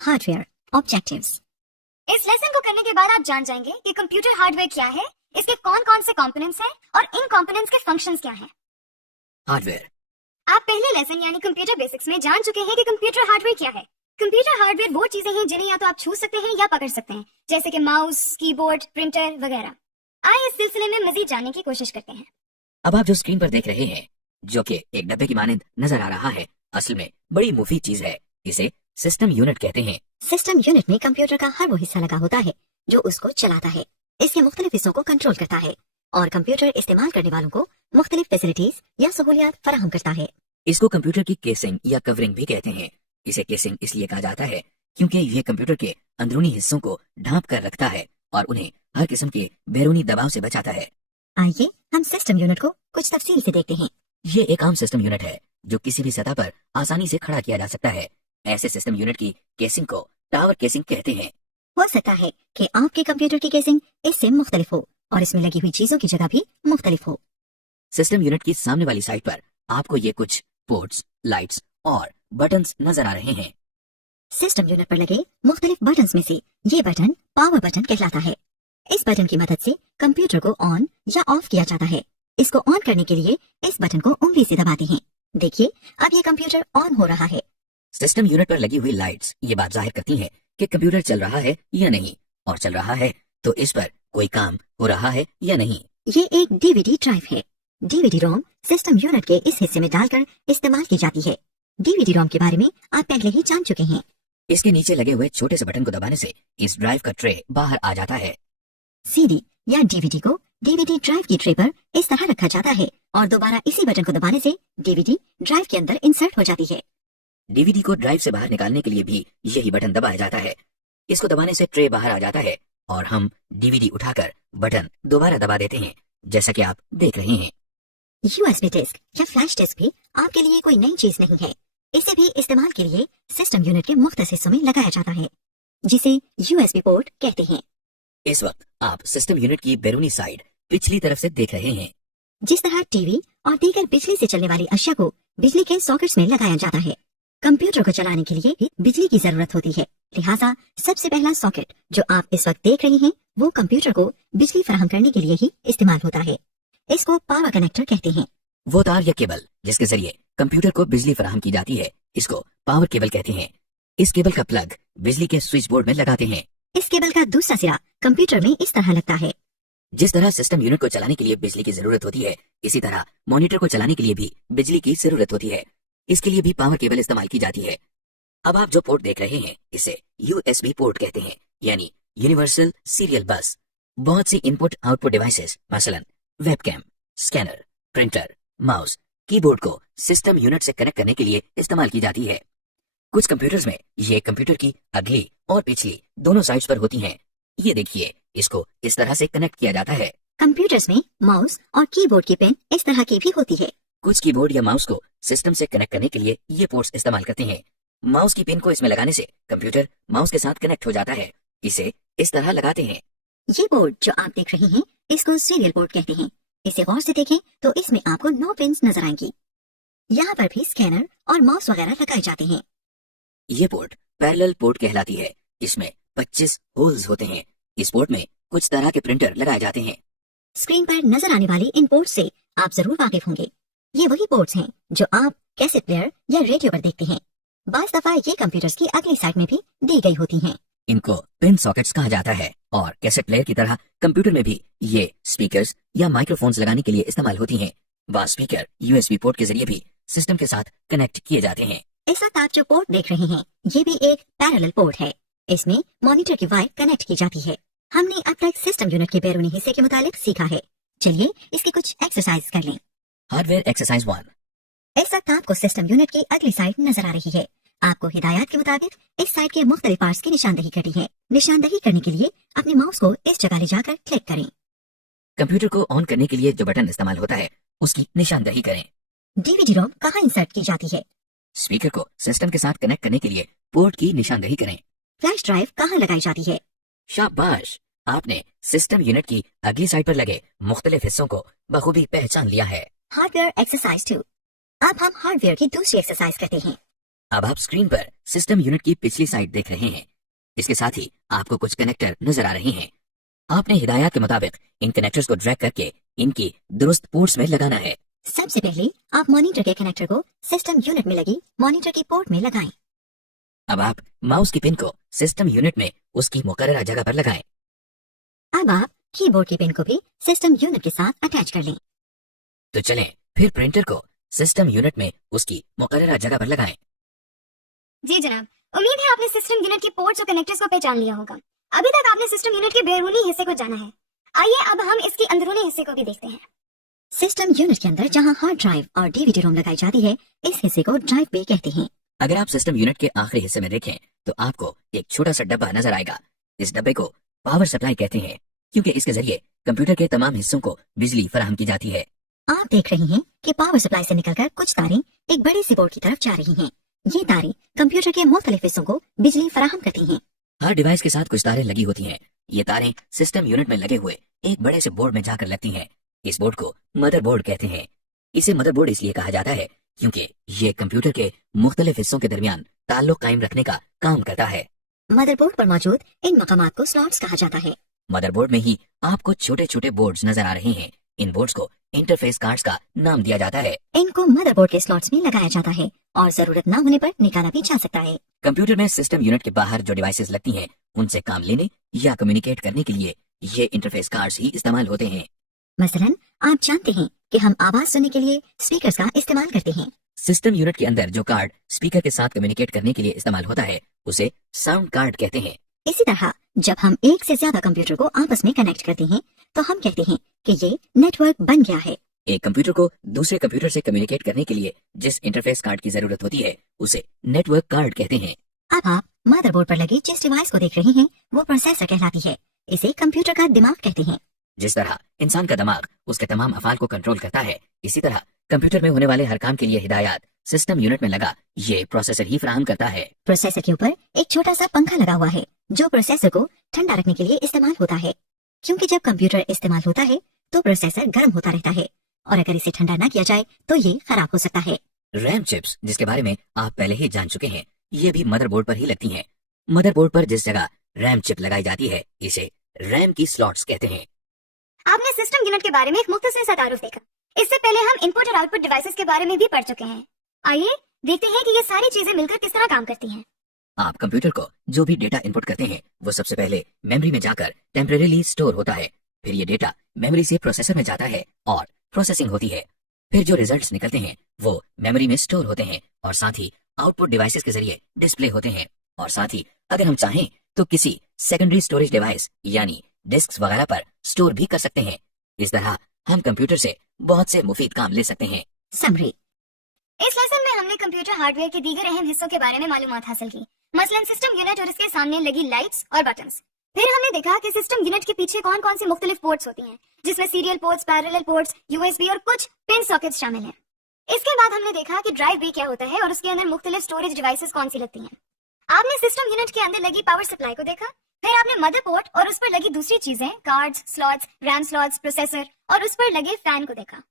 Hardware objectives. इस lesson को करने के बाद आप जान जाएंगे कि कंप्यूटर हार्डवेयर क्या है, इसके कौन कौन से कंपोनेंट्स हैं और इन कंपोनेंट्स के फंक्शंस क्या हैं। हार्डवेयर। आप पहले लेसन यानी कंप्यूटर बेसिक्स में जान चुके हैं कि कंप्यूटर हार्डवेयर क्या है। कंप्यूटर हार्डवेयर वो चीजें हैं जिन्हें या तो आप छू सकते हैं या पकड़ सकते हैं, जैसे कि माउस, कीबोर्ड, प्रिंटर वगैरह। आइए इस सिलसिले में मजीद जानने की कोशिश करते हैं। अब आप जो स्क्रीन पर देख रहे हैं, जो कि एक डब्बे की मानंद नजर आ रहा है, असल में बड़ी मुफीद चीज है। इसे सिस्टम यूनिट कहते हैं। सिस्टम यूनिट में कंप्यूटर का हर वो हिस्सा लगा होता है जो उसको चलाता है। इसके मुख्तलिफ हिस्सों को कंट्रोल करता है और कंप्यूटर इस्तेमाल करने वालों को मुख्तलिफ फैसिलिटीज या सहूलियात फराहम करता है। इसको कंप्यूटर की केसिंग या कवरिंग भी कहते हैं। इसे केसिंग इसलिए कहा जाता है क्योंकि ये कंप्यूटर के अंदरूनी हिस्सों को ढांप कर रखता है और उन्हें हर किस्म के बैरूनी दबाव से बचाता है। आइए हम सिस्टम यूनिट को कुछ तफसील से देखते हैं। ये एक आम सिस्टम यूनिट है जो किसी भी सतह पर आसानी से खड़ा किया जा सकता है। ऐसे सिस्टम यूनिट की केसिंग को टावर केसिंग कहते हैं। हो सकता है कि आपके कंप्यूटर की केसिंग इससे मुख्तलिफ हो और इसमें लगी हुई चीजों की जगह भी मुख्तलिफ हो। सिस्टम यूनिट की सामने वाली साइड पर आपको ये कुछ पोर्ट्स, लाइट्स और बटन्स नजर आ रहे हैं। सिस्टम यूनिट पर लगे मुख्तलिफ बटन्स में से ये बटन पावर बटन कहलाता है। इस बटन की मदद से कंप्यूटर को ऑन या ऑफ किया जाता है। इसको ऑन करने के लिए इस बटन को उंगली से दबाते हैं। देखिए अब ये कंप्यूटर ऑन हो रहा है। सिस्टम यूनिट पर लगी हुई लाइट्स ये बात जाहिर करती हैं कि कंप्यूटर चल रहा है या नहीं, और चल रहा है तो इस पर कोई काम हो रहा है या नहीं। ये एक डीवीडी ड्राइव है। डीवीडी रोम सिस्टम यूनिट के इस हिस्से में डालकर इस्तेमाल की जाती है। डीवीडी रोम के बारे में आप पहले ही जान चुके हैं। इसके नीचे लगे हुए छोटे से बटन को दबाने से इस ड्राइव का ट्रे बाहर आ जाता है। सीडी या डीवीडी को डीवीडी ड्राइव की ट्रे पर इस तरह रखा जाता है और दोबारा इसी बटन को दबाने से डीवीडी ड्राइव के अंदर इंसर्ट हो जाती है। डीवीडी को ड्राइव से बाहर निकालने के लिए भी यही बटन दबाया जाता है। इसको दबाने से ट्रे बाहर आ जाता है और हम डीवीडी उठाकर बटन दोबारा दबा देते हैं, जैसा कि आप देख रहे हैं। यूएसबी डिस्क या फ्लैश डिस्क भी आपके लिए कोई नई चीज नहीं है। इसे भी इस्तेमाल के लिए सिस्टम यूनिट के मुख्तलिफ हिस्सों में लगाया जाता है, जिसे यूएसबी पोर्ट कहते हैं। इस वक्त आप सिस्टम यूनिट की बैरूनी साइड पिछली तरफ से देख रहे हैं। जिस तरह टीवी और दीगर बिजली से चलने वाली अशिया को बिजली के सॉकेट्स में लगाया जाता है, कंप्यूटर को चलाने के लिए भी बिजली की जरूरत होती है। लिहाजा सबसे पहला सॉकेट जो आप इस वक्त देख रहे हैं वो कंप्यूटर को बिजली फराहम करने के लिए ही इस्तेमाल होता है। इसको पावर कनेक्टर कहते हैं। वो तार या केबल जिसके जरिए कंप्यूटर को बिजली फराहम की जाती है, इसको पावर केबल कहते हैं। इस केबल का प्लग बिजली के स्विच बोर्ड में लगाते हैं। इस केबल का दूसरा सिरा कंप्यूटर में इस तरह लगता है। जिस तरह सिस्टम यूनिट को चलाने के लिए बिजली की जरूरत होती है, इसी तरह मॉनिटर को चलाने के लिए भी बिजली की जरूरत होती है। इसके लिए भी पावर केबल इस्तेमाल की जाती है। अब आप जो पोर्ट देख रहे हैं इसे यूएसबी पोर्ट कहते हैं, यानी यूनिवर्सल सीरियल बस। बहुत सी इनपुट आउटपुट डिवाइसेस मसलन webcam, scanner, printer, mouse, keyboard को सिस्टम यूनिट से कनेक्ट करने के लिए इस्तेमाल की जाती है। कुछ कंप्यूटर्स में ये कंप्यूटर की अगली और पिछली दोनों साइड्स पर होती हैं। ये देखिए, इसको इस तरह से कनेक्ट किया जाता है। कंप्यूटर्स में माउस और कीबोर्ड की पिन इस तरह की भी होती है। कुछ कीबोर्ड या माउस को सिस्टम से कनेक्ट करने के लिए ये पोर्ट्स इस्तेमाल करते हैं। माउस की पिन को इसमें लगाने से कंप्यूटर माउस के साथ कनेक्ट हो जाता है। इसे इस तरह लगाते हैं। ये बोर्ड जो आप देख रहे हैं इसको सीरियल पोर्ट कहते हैं। इसे गौर से देखें तो इसमें आपको 9 पिन्स नजर आएंगी। यहाँ पर भी स्कैनर और माउस वगैरह लगाए जाते हैं। ये पोर्ट पैरेलल पोर्ट कहलाती है। इसमें 25 होल्स होते हैं। इस पोर्ट में कुछ तरह के प्रिंटर लगाए जाते हैं। स्क्रीन पर नजर आने वाली इन पोर्ट से आप जरूर वाकिफ होंगे। ये वही पोर्ट्स हैं जो आप कैसेट प्लेयर या रेडियो पर देखते हैं। बाज़ दफा ये कंप्यूटर्स की अगली साइड में भी दी गई होती हैं। इनको पिन सॉकेट्स कहा जाता है और कैसेट प्लेयर की तरह कंप्यूटर में भी ये स्पीकर्स या माइक्रोफोन्स लगाने के लिए इस्तेमाल होती हैं। वह स्पीकर यूएसबी पोर्ट के जरिए भी सिस्टम के साथ कनेक्ट किए जाते हैं। इस वक्त आप जो पोर्ट देख रहे हैं ये भी एक पैरेलल पोर्ट है। इसमें मॉनिटर की वायर कनेक्ट की जाती है। हमने अब तक सिस्टम यूनिट के बैरूनी हिस्से के मुतालिक सीखा है। चलिए इसकी कुछ एक्सरसाइज कर लें। Hardware exercise 1। इस वक्त आपको सिस्टम यूनिट की अगली साइड नजर आ रही है। आपको हिदायत के मुताबिक इस साइड के मुख्तलिफ पार्ट्स की निशानदही करनी है। निशानदही करने के लिए अपने माउस को इस जगह ले जाकर क्लिक करें। कंप्यूटर को ऑन करने के लिए जो बटन इस्तेमाल होता है उसकी निशानदही करें। डीवीडी रोम कहाँ इंसर्ट की जाती है? स्पीकर को सिस्टम के साथ कनेक्ट करने के लिए पोर्ट की निशानदही करें। फ्लैश ड्राइव कहाँ लगाई जाती है? शाबाश, आपने सिस्टम यूनिट की अगली साइड पर लगे मुख्तलिफ हिस्सों को बखूबी पहचान लिया है। Hardware exercise 2। अब हम हार्डवेयर की दूसरी एक्सरसाइज करते हैं। अब आप स्क्रीन पर सिस्टम यूनिट की पिछली साइड देख रहे हैं। इसके साथ ही आपको कुछ कनेक्टर नजर आ रहे हैं। आपने हिदायत के मुताबिक इन कनेक्टर्स को ड्रैग करके इनकी दुरुस्त पोर्ट्स में लगाना है। सबसे पहले आप मॉनिटर के कनेक्टर को सिस्टम यूनिट में लगी मॉनिटर की पोर्ट में लगाएं। अब आप माउस की पिन को सिस्टम यूनिट में उसकी मुकर्ररा जगह पर लगाएं। अब आप कीबोर्ड की पिन को भी सिस्टम यूनिट के साथ अटैच कर लें। तो चलें फिर प्रिंटर को सिस्टम यूनिट में उसकी मुकर्ररा जगह पर लगाएं। जी जनाब, उम्मीद है आपने सिस्टम यूनिट की पोर्ट्स और कनेक्टर्स को पहचान लिया होगा। अभी तक आपने सिस्टम यूनिट के बैरूनी हिस्से को जाना है। आइए अब हम इसके अंदरूनी हिस्से को भी देखते हैं। सिस्टम यूनिट के अंदर जहां हार्ड ड्राइव और डीवीडी रोम लगाई जाती है, इस हिस्से को ड्राइव बे कहते हैं। अगर आप सिस्टम यूनिट के आखिरी हिस्से में देखें तो आपको एक छोटा सा डब्बा नजर आएगा। इस डब्बे को पावर सप्लाई कहते हैं, क्योंकि इसके जरिए कंप्यूटर के तमाम हिस्सों को बिजली फराहम की जाती है। आप देख रहे हैं कि पावर सप्लाई से निकलकर कुछ तारें एक बड़ी सी बोर्ड की तरफ जा रही हैं। ये तारें कंप्यूटर के मुख्तलिफ हिस्सों को बिजली फराहम करती हैं। हर डिवाइस के साथ कुछ तारें लगी होती हैं। ये तारें सिस्टम यूनिट में लगे हुए एक बड़े से बोर्ड में जाकर लगती हैं। इस बोर्ड को मदरबोर्ड कहते हैं। इसे मदरबोर्ड इसलिए कहा जाता है क्योंकि ये कंप्यूटर के मुख्तलिफ हिस्सों के दरमियान ताल्लुक कायम रखने का काम करता है। मदरबोर्ड पर मौजूद इन मकामात को स्लॉट्स कहा जाता है। मदरबोर्ड में ही आपको छोटे छोटे बोर्ड्स नजर आ रहे हैं। इन बोर्ड्स को इंटरफेस कार्ड्स का नाम दिया जाता है। इनको मदरबोर्ड के स्लॉट्स में लगाया जाता है और जरूरत न होने पर निकाला भी जा सकता है। कंप्यूटर में सिस्टम यूनिट के बाहर जो डिवाइसेस लगती हैं, उनसे काम लेने या कम्युनिकेट करने के लिए ये इंटरफेस कार्ड्स ही इस्तेमाल होते हैं। मसलन आप जानते हैं कि हम आवाज सुनने के लिए स्पीकर्स का इस्तेमाल करते हैं। सिस्टम यूनिट के अंदर जो कार्ड स्पीकर के साथ कम्युनिकेट करने के लिए इस्तेमाल होता है, उसे साउंड कार्ड कहते हैं। इसी तरह जब हम एक से ज्यादा कंप्यूटर को आपस में कनेक्ट करते हैं तो हम कहते हैं कि ये नेटवर्क बन गया है। एक कंप्यूटर को दूसरे कंप्यूटर से कम्युनिकेट करने के लिए जिस इंटरफेस कार्ड की जरूरत होती है, उसे नेटवर्क कार्ड कहते हैं। अब आप मदरबोर्ड पर लगी जिस डिवाइस को देख रहे हैं वो प्रोसेसर कहलाती है। इसे कंप्यूटर का दिमाग कहते हैं। जिस तरह इंसान का दिमाग उसके तमाम अफाल को कंट्रोल करता है, इसी तरह कंप्यूटर में होने वाले हर काम के लिए हिदायत सिस्टम यूनिट में लगा ये प्रोसेसर ही फराहम करता है। प्रोसेसर के ऊपर एक छोटा सा पंखा लगा हुआ है जो प्रोसेसर को ठंडा रखने के लिए इस्तेमाल होता है, क्योंकि जब कंप्यूटर इस्तेमाल होता है तो प्रोसेसर गर्म होता रहता है और अगर इसे ठंडा न किया जाए तो ये खराब हो सकता है। रैम चिप्स, जिसके बारे में आप पहले ही जान चुके हैं, ये भी मदरबोर्ड पर ही लगती हैं। मदरबोर्ड पर जिस जगह रैम चिप लगाई जाती है, इसे रैम की स्लॉट्स कहते हैं। आपने सिस्टम यूनिट के बारे में एक मुख्तसर सा तारुफ देखा। इससे पहले हम इनपुट और आउटपुट डिवाइसेस के बारे में भी पढ़ चुके हैं। आइए देखते हैं कि ये सारी चीजें मिलकर किस तरह काम करती हैं। आप कंप्यूटर को जो भी डेटा इनपुट करते हैं, वो सबसे पहले मेमोरी में जाकर टेम्परेरीली स्टोर होता है। फिर ये डेटा मेमोरी से प्रोसेसर में जाता है और प्रोसेसिंग होती है। फिर जो रिजल्ट्स निकलते हैं वो मेमोरी में स्टोर होते हैं और साथ ही आउटपुट डिवाइसेस के जरिए डिस्प्ले होते हैं। और साथ ही अगर हम चाहें तो किसी सेकेंडरी स्टोरेज डिवाइस यानी डिस्क वगैरह पर स्टोर भी कर सकते हैं। इस तरह हम कंप्यूटर से बहुत से मुफीद काम ले सकते हैं। समरी। इस लेसन में हमने कंप्यूटर हार्डवेयर के दीगर अहम हिस्सों के बारे में मालूमात हासिल की, मसलन सिस्टम यूनिट और इसके सामने लगी लाइट्स और बटन्स। फिर हमने देखा कि सिस्टम यूनिट के पीछे कौन कौन सी मुख्तलिफ पोर्ट्स होती हैं, जिसमें serial ports, parallel ports, USB और कुछ पिन सॉकेट्स शामिल हैं। इसके बाद हमने देखा कि ड्राइव बे क्या होता है और उसके अंदर मुख्तलिफ स्टोरेज डिवाइसेस कौन सी लगती हैं। आपने सिस्टम यूनिट के अंदर लगी पावर सप्लाई को देखा। फिर आपने मदरबोर्ड और उस पर लगी दूसरी चीजें, cards, slots, RAM slots, processor और उस पर लगे फैन को देखा।